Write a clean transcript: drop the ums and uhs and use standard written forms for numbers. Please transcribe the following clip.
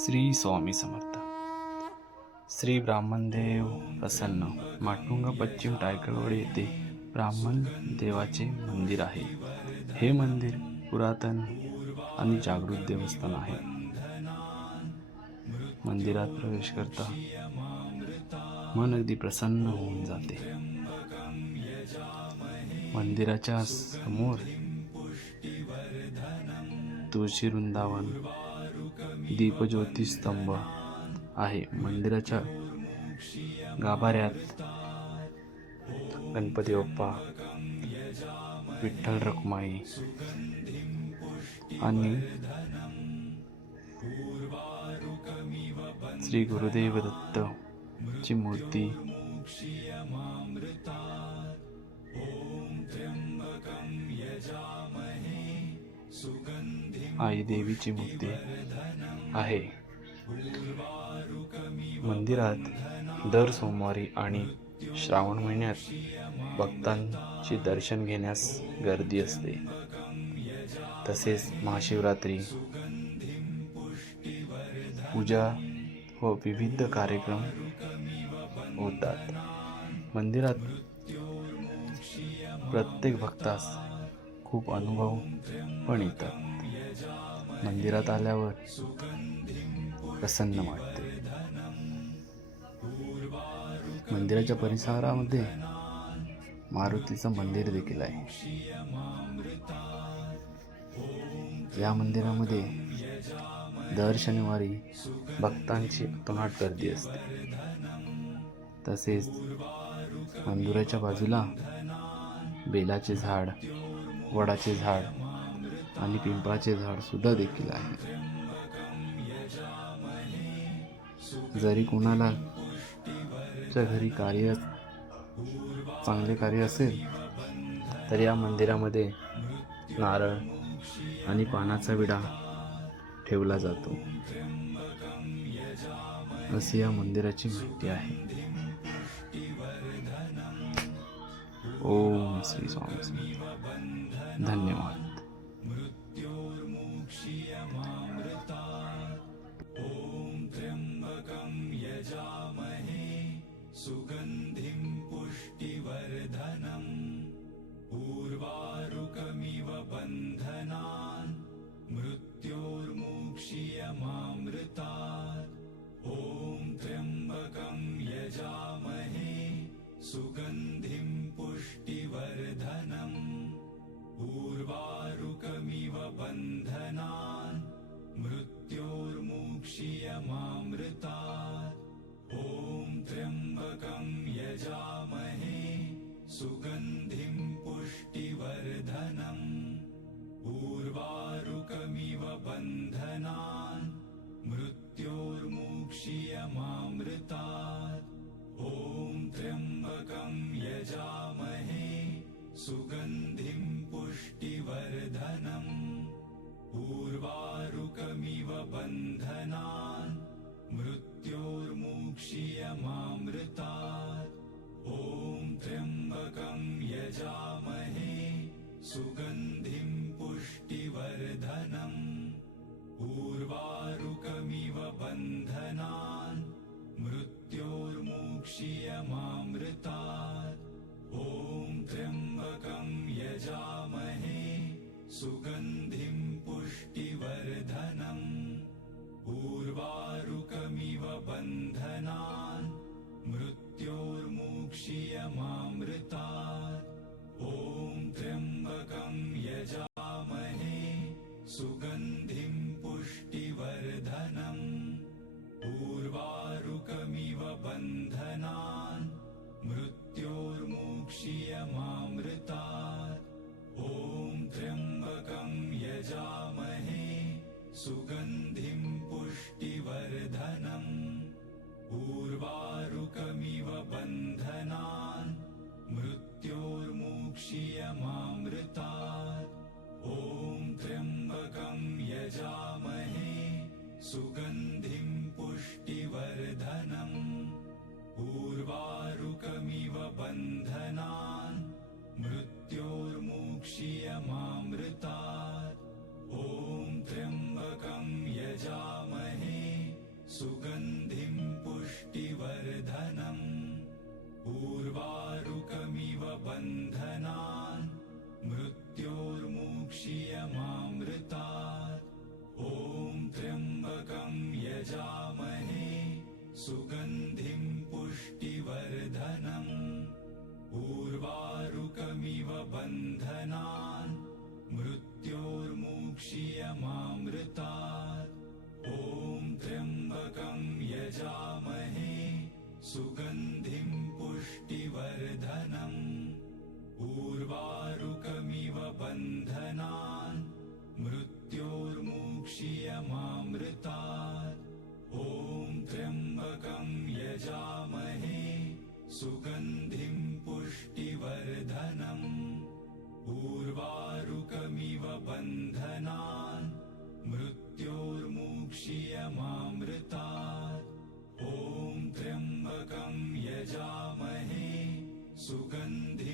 श्री स्वामी समर्थ. श्री ब्राह्मणदेव प्रसन्न. माटुंगा पश्चिम टायकलवाडी येथे ब्राह्मण देवाचे मंदिर आहे. हे मंदिर पुरातन आणि जागृत देवस्थान आहे. मंदिरात प्रवेश करता मन अगदी प्रसन्न होऊन जाते. मंदिराच्या समोर तुळशी वृंदावन, दीपज्योती स्तंभ आहे. मंदिराच्या गाभाऱ्यात गणपती बाप्पा, विठ्ठल रखुमाई आणि श्री गुरुदेव दत्त ची मूर्ती, आई देवीची मूर्ती आहे. मंदिरात दर सोमवारी आणि श्रावण महिन्यात भक्तांची दर्शन घेण्यास गर्दी असते. तसेच महाशिवरात्री, पूजा व विविध कार्यक्रम होतात. मंदिरात प्रत्येक भक्तास खूप अनुभव पण येतात. मंदिरात आल्यावर प्रसन्न वाटते. मंदिराच्या परिसरामध्ये मारुतीचं मंदिर देखील आहे. या मंदिरामध्ये दर शनिवारी भक्तांची अतोनाट गर्दी असते. तसेच मंदिराच्या बाजूला बेलाचे झाड, वडाचे झाड आणि पिंपळाचे झाड सुद्धा देखील आहे. जरी कोणाला च्या घरी चांगले कार्य असेल तर या मंदिरामध्ये नारळ आणि पानाचा विडा ठेवला जातो, अशी या मंदिराची माहिती आहे. ओम श्री स्वामी समर्थ. धन्यवाद. सुगन्धिं पुष्टिवर्धनम् उर्वारुकमिव बन्धनान् मृत्योर्मुक्षीयमामृतात् ॐ त्र्यम्बकं यजामहे सुगन्धिं पुष्टिवर्धनम् उर्वारुकमिव बन्धनान् मृत्योर्मुक्षीयमामृतात् ॐ त्र्यम्बकं यजामहे सुगन्धिं पुष्टिवर्धनम् उर्वारुकमिव बन्धनान् मृत्योर्मुक्षीयमामृतात् ॐ त्र्यम्बकं यजामहे सुगन्धिं पुष्टिवर्धनम् उर्वारुकमिव बन्धनान् मृत्योर्मुक्षीयमामृतात् ॐ त्र्यम्बकं यजामहे सुगन्धिं पुष्टिवर्धनम् उर्वारुकमिव बन्धनान् मृत्योर्मुक्षीयमामृतात् ॐ त्र्यम्बकं यजामहे सुगन्धिं पुष्टिवर्धनम् उर्वारुकमिव बन्धनान् मृत्योर्मुक्षीयमामृतात् ॐ त्र्यम्बकं यजामहे सुगन्धिं पुष्टिवर्धनम् उर्वारुकमिव बन्धनान् मृत्योर्मुक्षीयमामृतात् ॐ त्र्यम्बकं यजामहे सुगन्धिं पुष्टिवर्धनम् उर्वारुकमिव बन्धनान् मृत्योर्मुक्षीयमामृतात् ॐ त्र्यम्बकं यजामहे सुगन्धिं पुष्टिवर्धनम् उर्वारुकमिव बन्धनान् मृत्योर्मुक्षीयमामृतात् ॐ त्र्यम्बकं सुगन्धिं